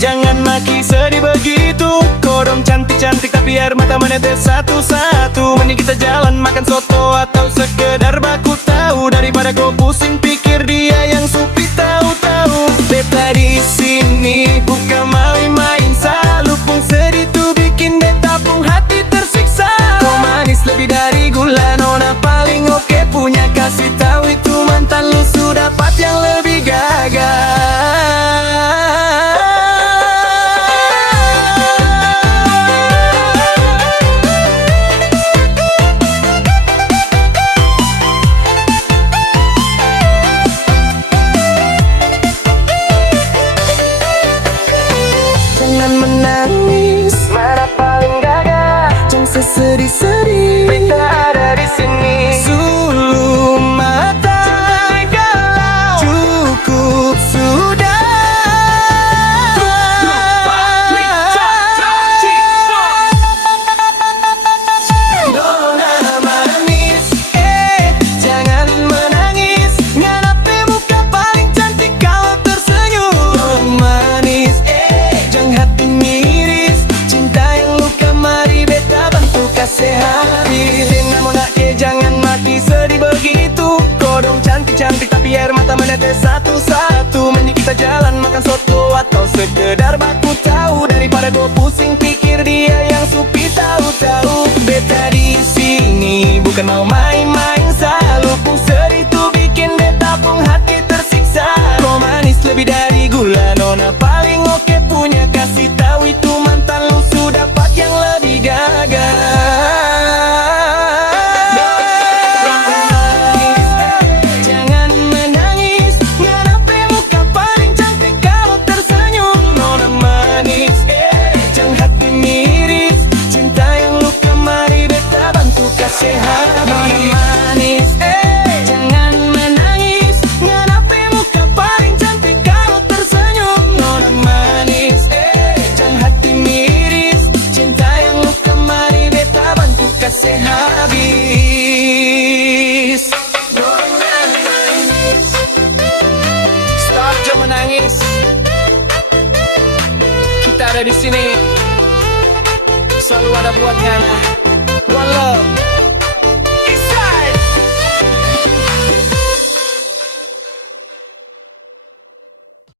Jangan maki sedih begitu. Kodong cantik-cantik tapi air mata menetes satu-satu. Mending kita jalan makan soto atau sekedar baku tahu, daripada kau pusing pikir dia yang supi tahu-tahu. Beta di sini bukan main-main, selalu pun sedih tuh bikin beta pun hati tersiksa. Kau manis lebih dari gula, nona paling oke, punya kasih tahu itu mantan lu sudah dapat yang lebih gagah. Jangan menangis, marah paling gagah. Jangan sesedih-sedih, beta ada di sini. Sulu mata galau, cukup sudah. Nona manis, jangan menangis. Nganape muka paling cantik kalau tersenyum. Nona manis, jangan hati miris. Cinta yang luka mari beta bantu kasih habis. Nona jangan mati sedih begitu. Kodong cantik-cantik tapi air mata menetes satu-satu. Mending kita jalan makan soto atau sekedar baku tahu, daripada gue pusing pikir dia yang supi tahu-tahu. Beta di sini bukan mau main-main, selalu pun sedih tuh bikin beta pun hati tersiksa. Kau manis lebih dari gula, nona paling oke, punya kasih tahu itu mantan lu sudah dapat yang lebih gagah. Nona manis, jangan menangis. Nganape muka paling cantik kalau tersenyum. Nona manis, jangan hati miris. Cinta yang luka mari beta bantu kasih habis. Nona manis, stop, jangan menangis. Kita ada di sini, selalu ada buat ngana. One love.